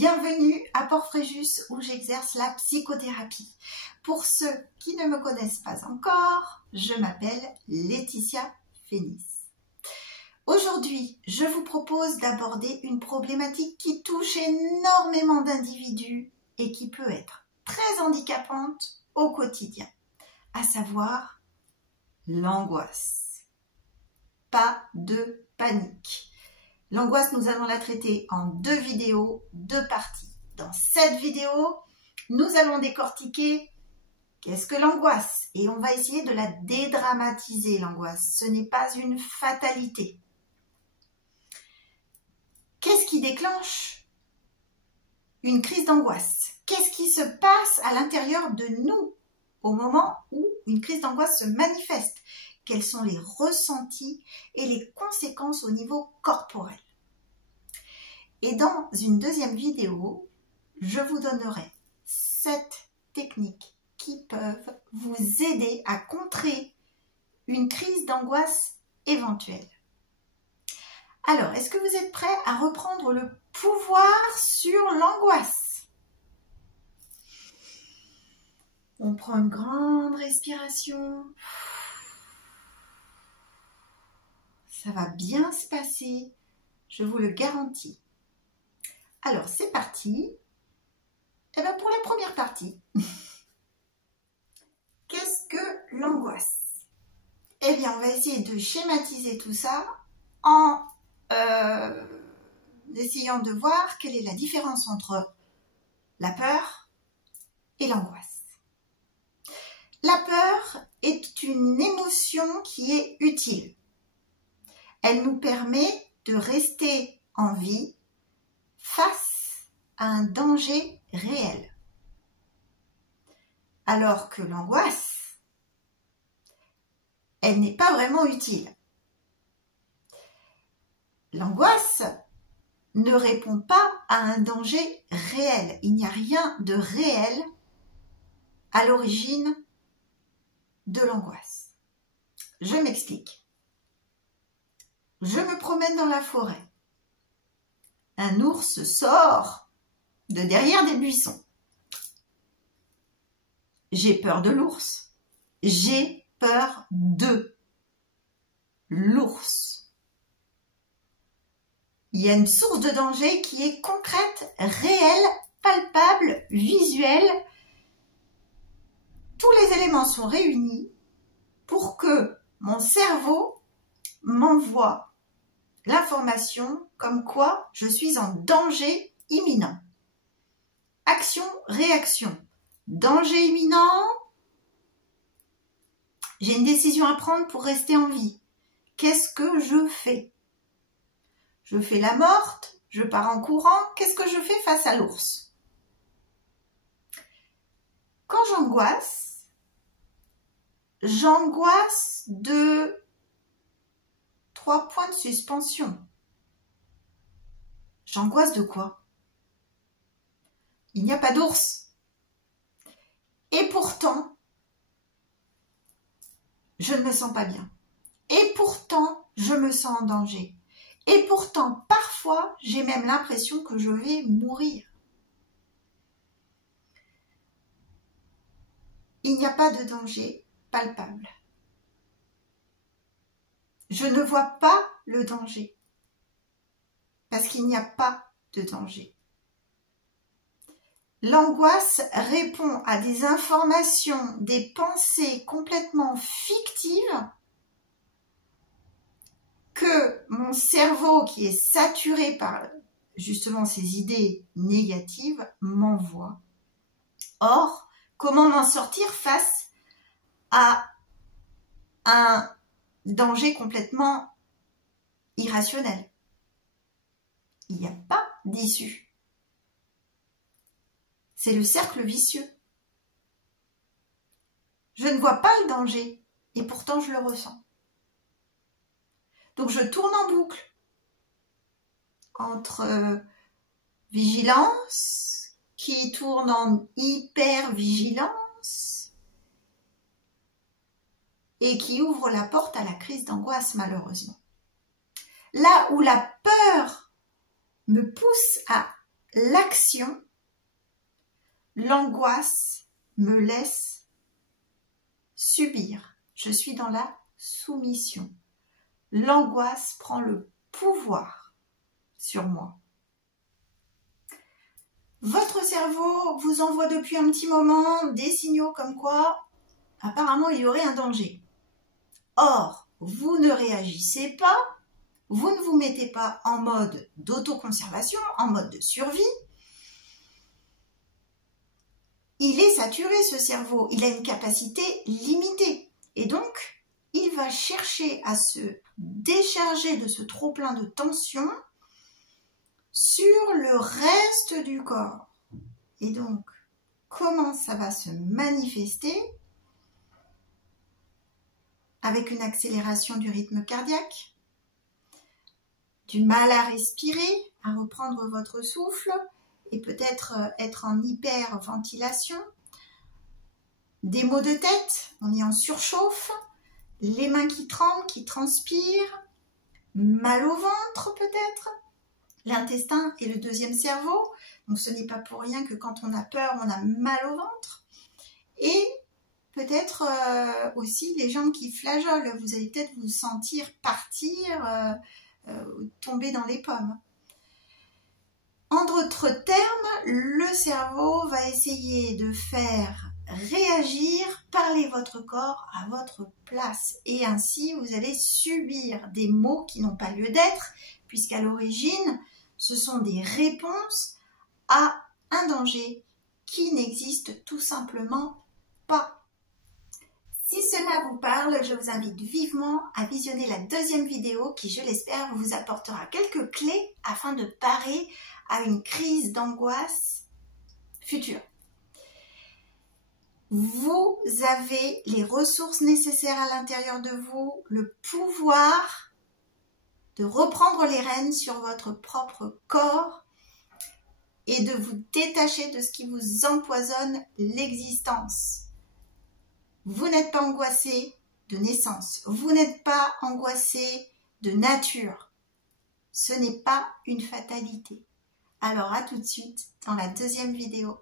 Bienvenue à Port-Fréjus où j'exerce la psychothérapie. Pour ceux qui ne me connaissent pas encore, je m'appelle Laetitia Fénis. Aujourd'hui, je vous propose d'aborder une problématique qui touche énormément d'individus et qui peut être très handicapante au quotidien, à savoir l'angoisse. Pas de panique. L'angoisse, nous allons la traiter en 2 vidéos, 2 parties. Dans cette vidéo, nous allons décortiquer qu'est-ce que l'angoisse et on va essayer de la dédramatiser, l'angoisse. Ce n'est pas une fatalité. Qu'est-ce qui déclenche une crise d'angoisse? Qu'est-ce qui se passe à l'intérieur de nous au moment où une crise d'angoisse se manifeste? Quels sont les ressentis et les conséquences au niveau corporel? Et dans une deuxième vidéo, je vous donnerai 7 techniques qui peuvent vous aider à contrer une crise d'angoisse éventuelle. Alors, est-ce que vous êtes prêts à reprendre le pouvoir sur l'angoisse? On prend une grande respiration. Ça va bien se passer, je vous le garantis. Alors, c'est parti. Et bien, pour la première partie, qu'est-ce que l'angoisse? Eh bien, on va essayer de schématiser tout ça en essayant de voir quelle est la différence entre la peur et l'angoisse. La peur est une émotion qui est utile. Elle nous permet de rester en vie face à un danger réel. Alors que l'angoisse, elle n'est pas vraiment utile. L'angoisse ne répond pas à un danger réel. Il n'y a rien de réel à l'origine de l'angoisse. Je m'explique. Je me promène dans la forêt. Un ours sort de derrière des buissons. J'ai peur de l'ours. J'ai peur de l'ours. Il y a une source de danger qui est concrète, réelle, palpable, visuelle. Tous les éléments sont réunis pour que mon cerveau m'envoie l'information comme quoi je suis en danger imminent. Action, réaction. Danger imminent. J'ai une décision à prendre pour rester en vie. Qu'est-ce que je fais? Je fais la morte, je pars en courant. Qu'est-ce que je fais face à l'ours? Quand j'angoisse de 3 points de suspension. J'angoisse de quoi? Il n'y a pas d'ours. Et pourtant, je ne me sens pas bien. Et pourtant, je me sens en danger. Et pourtant, parfois, j'ai même l'impression que je vais mourir. Il n'y a pas de danger palpable. Je ne vois pas le danger, parce qu'il n'y a pas de danger. L'angoisse répond à des informations, des pensées complètement fictives que mon cerveau, qui est saturé par justement ces idées négatives, m'envoie. Or, comment m'en sortir face à un danger complètement irrationnel? Il n'y a pas d'issue. C'est le cercle vicieux. Je ne vois pas le danger et pourtant je le ressens. Donc je tourne en boucle entre vigilance qui tourne en hyper-vigilance et qui ouvre la porte à la crise d'angoisse malheureusement. Là où la peur me pousse à l'action, l'angoisse me laisse subir. Je suis dans la soumission. L'angoisse prend le pouvoir sur moi. Votre cerveau vous envoie depuis un petit moment des signaux comme quoi, apparemment, il y aurait un danger. Or, vous ne réagissez pas, vous ne vous mettez pas en mode d'autoconservation, en mode de survie. Il est saturé, ce cerveau, il a une capacité limitée. Et donc, il va chercher à se décharger de ce trop-plein de tension sur le reste du corps. Et donc, comment ça va se manifester? Avec une accélération du rythme cardiaque, du mal à respirer, à reprendre votre souffle et peut-être être en hyperventilation, des maux de tête, on est en surchauffe, les mains qui tremblent, qui transpirent, mal au ventre peut-être. L'intestin est le deuxième cerveau, donc ce n'est pas pour rien que quand on a peur, on a mal au ventre. Et peut-être aussi les jambes qui flageolent, vous allez peut-être vous sentir partir, tomber dans les pommes. En d'autres termes, le cerveau va essayer de faire réagir, parler votre corps à votre place. Et ainsi, vous allez subir des maux qui n'ont pas lieu d'être, puisqu'à l'origine, ce sont des réponses à un danger qui n'existe tout simplement pas. Si cela vous parle, je vous invite vivement à visionner la deuxième vidéo qui, je l'espère, vous apportera quelques clés afin de parer à une crise d'angoisse future. Vous avez les ressources nécessaires à l'intérieur de vous, le pouvoir de reprendre les rênes sur votre propre corps et de vous détacher de ce qui vous empoisonne l'existence. Vous n'êtes pas angoissé de naissance, vous n'êtes pas angoissé de nature. Ce n'est pas une fatalité. Alors à tout de suite dans la deuxième vidéo.